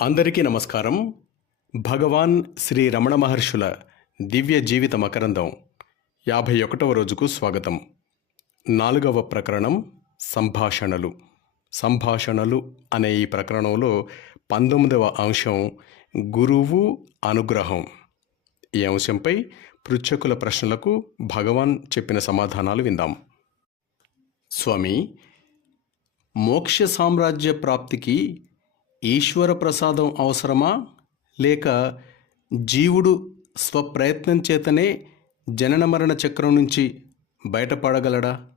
అందరికీ నమస్కారం. భగవాన్ శ్రీ రమణ మహర్షుల దివ్య జీవిత మకరందం యాభై ఒకటవ రోజుకు స్వాగతం. నాలుగవ ప్రకరణం సంభాషణలు. సంభాషణలు అనే ఈ ప్రకరణంలో పంతొమ్మిదవ అంశం గురువు అనుగ్రహం. ఈ అంశంపై పృచ్ఛకుల ప్రశ్నలకు భగవాన్ చెప్పిన సమాధానాలు విందాం. స్వామి మోక్ష సామ్రాజ్య ప్రాప్తికి ఈశ్వర ప్రసాదం అవసరమా? లేక జీవుడు స్వప్రయత్నం చేతనే జనన మరణ చక్రం నుంచి బయటపడగలడా?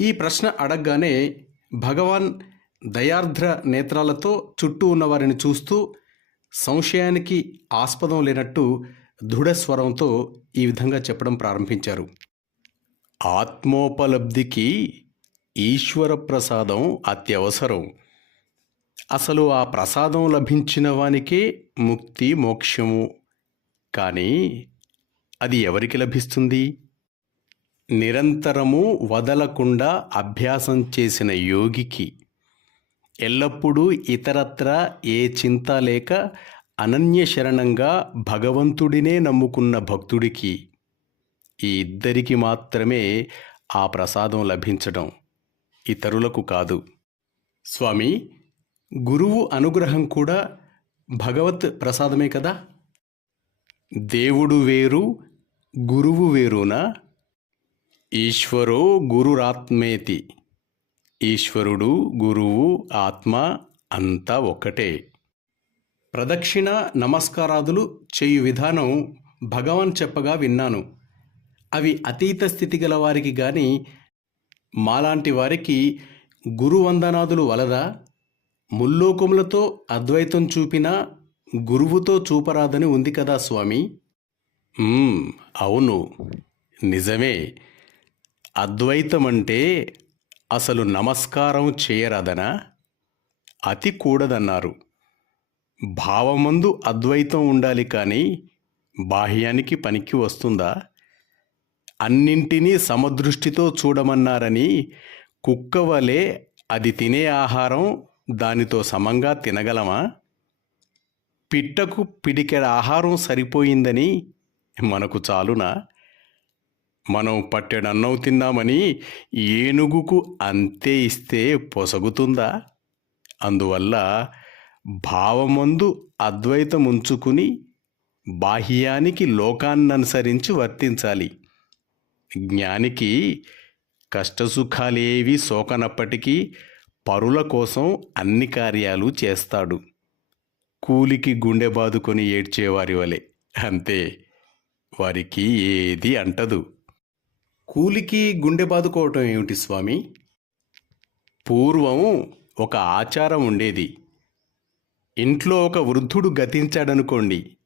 ఈ ప్రశ్న అడగగానే భగవాన్ దయార్ద్ర నేత్రాలతో చుట్టూ ఉన్నవారిని చూస్తూ సంశయానికి ఆస్పదం లేనట్టు దృఢస్వరంతో ఈ విధంగా చెప్పడం ప్రారంభించారు. ఆత్మోపలబ్ధికి ఈశ్వర ప్రసాదం అత్యవసరం. అసలు ఆ ప్రసాదం లభించిన వానికే ముక్తి మోక్షము. కానీ అది ఎవరికి లభిస్తుంది? నిరంతరము వదలకుండా అభ్యాసం చేసిన యోగికి ఎల్లప్పుడూ ఇతరత్ర ఏ చింత లేక అనన్య శరణంగా భగవంతుడినే నమ్ముకున్న భక్తుడికి ఈ ఇద్దరికి మాత్రమే ఆ ప్రసాదం లభించడం ఇతరులకు కాదు. స్వామి గురువు అనుగ్రహం కూడా భగవత్ ప్రసాదమే కదా? దేవుడు వేరు గురువు వేరునా? ఈశ్వరో గురురాత్మేతి. ఈశ్వరుడు గురువు ఆత్మ అంతా ఒకటే ప్రదక్షిణ నమస్కారాదులు చేయు విధానం భగవాన్ చెప్పగా విన్నాను. అవి అతీత స్థితి గల వారికి కానీ మాలాంటి వారికి గురువందనాదులు వలదా? ముల్లోకములతో అద్వైతం చూపినా గురువుతో చూపరాదని ఉంది కదా స్వామి? అవును. నిజమే. అద్వైతం అంటే అసలు నమస్కారం చేయరాదనా? అతి కూడదన్నారు. భావమందు అద్వైతం ఉండాలి కానీ బాహ్యానికి పనికి వస్తుందా? అన్నింటినీ సమదృష్టితో చూడమన్నారని కుక్క వలె అది తినే ఆహారం దానితో సమంగా తినగలమా? పిట్టకు పిడికెడ ఆహారం సరిపోయిందని మనకు చాలునా? మనం పట్టెడన్నం తిన్నామని ఏనుగుకు అంతే ఇస్తే పొసగుతుందా? అందువల్ల భావమందు అద్వైతం ఉంచుకుని బాహ్యానికి లోకాన్ననుసరించి వర్తించాలి. జ్ఞానికి కష్టసుఖాలేవి సోకనప్పటికీ పరుల కోసం అన్ని కార్యాలు చేస్తాడు. కూలికి గుండె బాదుకొని ఏడ్చేవారి వలె. అంతే వారికి ఏది అంటదు. కూలికి గుండె బాదుకోవటం ఏమిటి స్వామి? పూర్వం ఒక ఆచారం ఉండేది. ఇంట్లో ఒక వృద్ధుడు గతించాడనుకోండి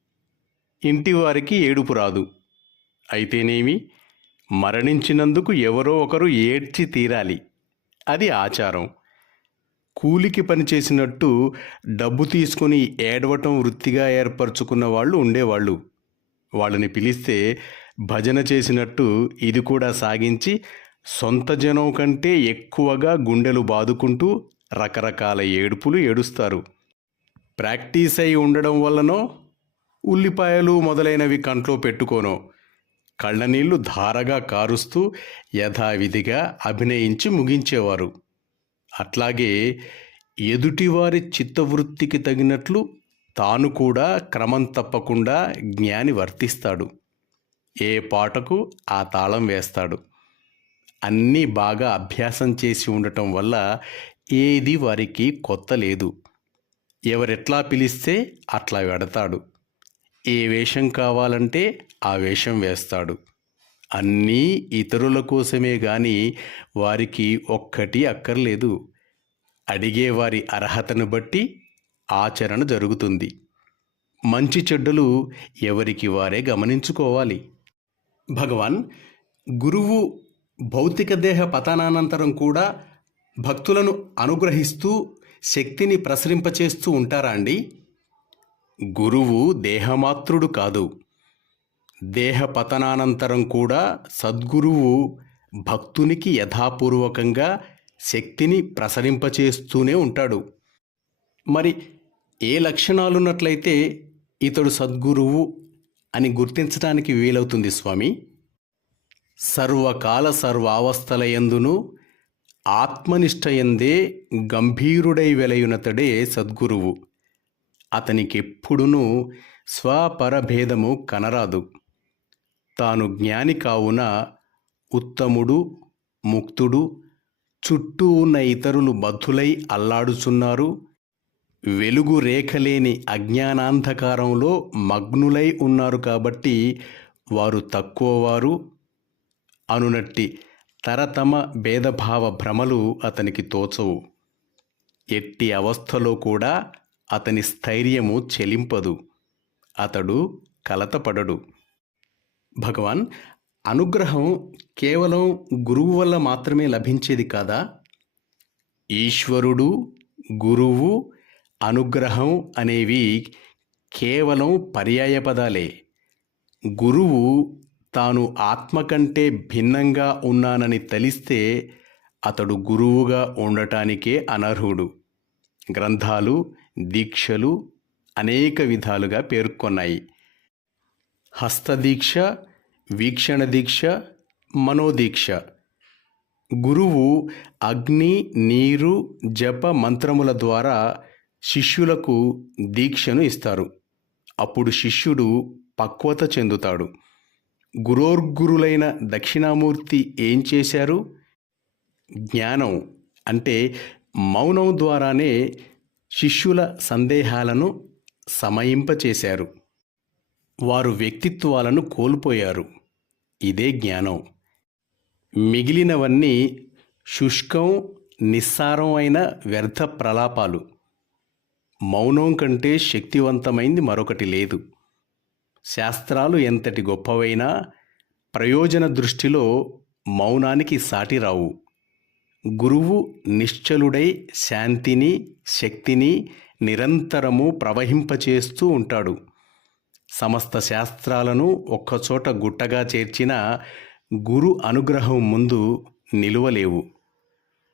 ఇంటి వారికి ఏడుపు రాదు. అయితేనేమి? మరణించినందుకు ఎవరో ఒకరు ఏడ్చి తీరాలి. అది ఆచారం. కూలికి పనిచేసినట్టు డబ్బు తీసుకొని ఏడవటం వృత్తిగా ఏర్పరచుకున్న వాళ్ళు ఉండేవాళ్ళు. వాళ్ళని పిలిస్తే భజన చేసినట్టు ఇది కూడా సాగించి సొంత జనం కంటే ఎక్కువగా గుండెలు బాదుకుంటూ రకరకాల ఏడుపులు ఏడుస్తారు. ప్రాక్టీస్ అయి ఉండడం వల్లనో ఉల్లిపాయలు మొదలైనవి కంట్లో పెట్టుకోనో కళ్ళనీళ్ళు ధారగా కారుస్తూ యథావిధిగా అభినయించి ముగించేవారు. అట్లాగే ఎదుటివారి చిత్తవృత్తికి తగినట్లు తాను కూడా క్రమం తప్పకుండా జ్ఞాని వర్తిస్తాడు. ఏ పాటకు ఆ తాళం వేస్తాడు. అన్నీ బాగా అభ్యాసం చేసి ఉండటం వల్ల ఏది వారికి కొత్త లేదు. ఎవరెట్లా పిలిస్తే అట్లా వెడతాడు. ఏ వేషం కావాలంటే ఆ వేషం వేస్తాడు. అన్నీ ఇతరుల కోసమే గాని వారికి ఒక్కటి అక్కర్లేదు. అడిగే వారి అర్హతను బట్టి ఆచరణ జరుగుతుంది. మంచి చెడ్డలు ఎవరికి వారే గమనించుకోవాలి. భగవాన్ గురువు భౌతిక దేహ పతనానంతరం కూడా భక్తులను అనుగ్రహిస్తూ శక్తిని ప్రసరింపచేస్తూ ఉంటారా అండి? గురువు దేహమాత్రుడు కాదు. దేహ పతనానంతరం కూడా సద్గురువు భక్తునికి యథాపూర్వకంగా శక్తిని ప్రసరింపచేస్తూనే ఉంటాడు. మరి ఏ లక్షణాలున్నట్లయితే ఇతడు సద్గురువు అని గుర్తించడానికి వీలవుతుంది స్వామి? సర్వకాల సర్వావస్థలయందును ఆత్మనిష్టయందే గంభీరుడై వెలయునతడే సద్గురువు. అతనికెప్పుడునూ స్వపరభేదము కనరాదు. తాను జ్ఞాని కావున ఉత్తముడు ముక్తుడు చుట్టూ ఉన్న ఇతరులు బద్ధులై అల్లాడుచున్నారు. వెలుగు రేఖలేని అజ్ఞానాంధకారంలో మగ్నులై ఉన్నారు కాబట్టి వారు తక్కువవారు. అనునట్టి తరతమ భేదభావ భ్రమలు అతనికి తోచవు. ఎట్టి అవస్థలో కూడా అతని స్థైర్యము చెలింపదు. అతడు కలతపడడు. భగవాన్ అనుగ్రహం కేవలం గురువు వల్ల మాత్రమే లభించేది కాదా? ఈశ్వరుడు గురువు అనుగ్రహం అనేవి కేవలం పర్యాయ పదాలే. గురువు తాను ఆత్మ కంటే భిన్నంగా ఉన్నానని తెలిస్తే అతడు గురువుగా ఉండటానికే అనర్హుడు. గ్రంథాలు దీక్షలు అనేక విధాలుగా పేర్కొన్నాయి. హస్తదీక్ష వీక్షణ దీక్ష మనోదీక్ష. గురువు అగ్ని నీరు జప మంత్రముల ద్వారా శిష్యులకు దీక్షను ఇస్తారు. అప్పుడు శిష్యుడు పక్వత చెందుతాడు. గురోర్గురులైన దక్షిణామూర్తి ఏం చేశారు? జ్ఞానం అంటే మౌనం ద్వారానే శిష్యుల సందేహాలను సమయింపచేశారు. వారు వ్యక్తిత్వాలను కోల్పోయారు. ఇదే జ్ఞానం. మిగిలినవన్నీ శుష్కం నిస్సారం అయిన వ్యర్థ ప్రలాపాలు. మౌనం కంటే శక్తివంతమైంది మరొకటి లేదు. శాస్త్రాలు ఎంతటి గొప్పవైనా ప్రయోజన దృష్టిలో మౌనానికి సాటి రావు. గురువు నిశ్చలుడై శాంతిని శక్తిని నిరంతరము ప్రవహింపచేస్తూ ఉంటాడు. సమస్త శాస్త్రాలను ఒక్కచోట గుట్టగా చేర్చిన గురు అనుగ్రహం ముందు నిలువలేవు.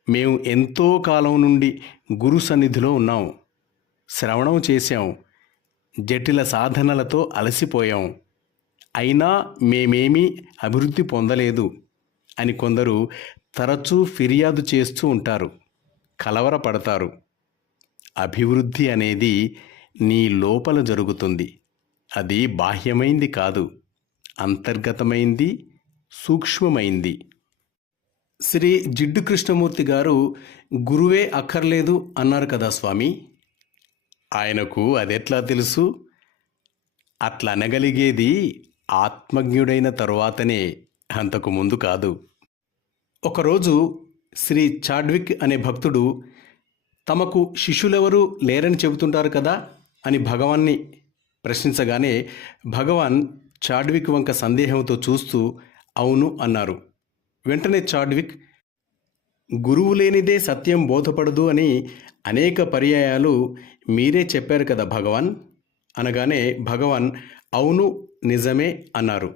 మేము ఎంతో కాలం నుండి గురు సన్నిధిలో ఉన్నాం. శ్రవణం చేశాం. జటిల సాధనలతో అలసిపోయాం. అయినా మేమేమీ అభివృద్ధి పొందలేదు అని కొందరు తరచూ ఫిర్యాదు చేస్తూ ఉంటారు. కలవరపడతారు. అభివృద్ధి అనేది నీ లోపల జరుగుతుంది. అది బాహ్యమైంది కాదు అంతర్గతమైంది సూక్ష్మమైంది. శ్రీ జిడ్డు కృష్ణమూర్తి గారు గురువే అక్కర్లేదు అన్నారు కదా స్వామి. ఆయనకు అదెట్లా తెలుసు? అట్లా అనగలిగేది ఆత్మజ్ఞుడైన తరువాతనే అంతకు ముందు కాదు. ఒకరోజు శ్రీ చాడ్విక్ అనే భక్తుడు తమకు శిష్యులెవరూ లేరని చెబుతుంటారు కదా అని భగవాన్ని ప్రశ్నించగానే భగవాన్ చాడ్విక్ వంక సందేహంతో చూస్తూ అవును అన్నారు. వెంటనే చాడ్విక్ గురువు లేనిదే సత్యం బోధపడదు అని అనేక పర్యాయాలు మీరే చెప్పారు కదా భగవాన్? అనగానే భగవాన్ అవును నిజమే అన్నారు.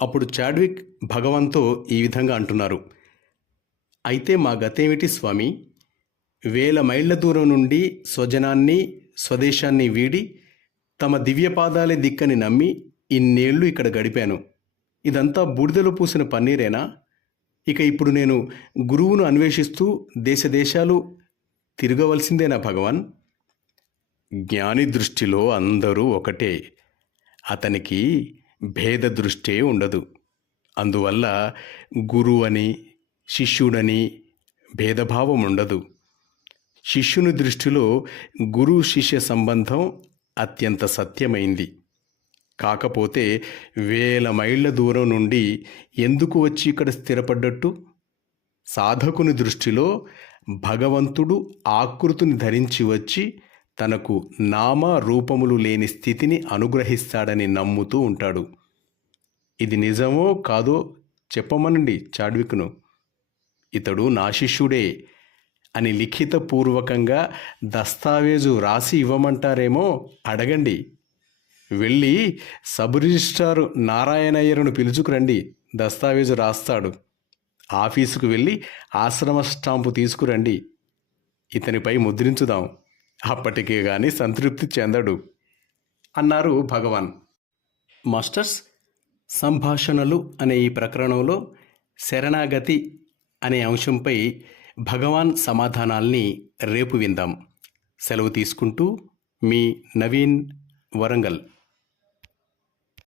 అప్పుడు చాడ్విక్ భగవాన్తో ఈ విధంగా అంటున్నారు. అయితే మా గతేమిటి స్వామి? వేల మైళ్ళ దూరం నుండి స్వజనాన్ని స్వదేశాన్ని వీడి తమ దివ్యపాదాలే దిక్కని నమ్మి ఇన్నేళ్ళు ఇక్కడ గడిపాను. ఇదంతా బూడిదలో పూసిన పన్నీరేనా? ఇక ఇప్పుడు నేను గురువును అన్వేషిస్తూ దేశ దేశాలు తిరగవలసిందేనా భగవాన్? జ్ఞాని దృష్టిలో అందరూ ఒకటే. అతనికి భేద దృష్టే ఉండదు. అందువల్ల గురువు అని శిష్యుడని భేదభావం ఉండదు. శిష్యుని దృష్టిలో గురు శిష్య సంబంధం అత్యంత సత్యమైంది. కాకపోతే వేల మైళ్ళ దూరం నుండి ఎందుకు వచ్చి ఇక్కడ స్థిరపడ్డట్టు? సాధకుని దృష్టిలో భగవంతుడు ఆకృతిని ధరించి వచ్చి తనకు నామ రూపములు లేని స్థితిని అనుగ్రహిస్తాడని నమ్ముతూ ఉంటాడు. ఇది నిజమో కాదో చెప్పమనండి చాడ్విక్ను. ఇతడు నా శిష్యుడే. అని లిఖితపూర్వకంగా దస్తావేజు రాసి ఇవ్వమంటారేమో అడగండి. వెళ్ళి సబ్ రిజిస్ట్రారు నారాయణయ్యరును పిలుచుకురండి. దస్తావేజు రాస్తాడు. ఆఫీసుకు వెళ్ళి ఆశ్రమ స్టాంపు తీసుకురండి. ఇతనిపై ముద్రించుదాం. అప్పటికే గాని సంతృప్తి చెందడు. అన్నారు భగవాన్. మాస్టర్స్ సంభాషణలు అనే ఈ ప్రకరణంలో శరణాగతి అనే అంశంపై భగవాన్ సమాధానాల్ని రేపు విందాం. సెలవు తీసుకుంటూ మీ నవీన్ వరంగల్.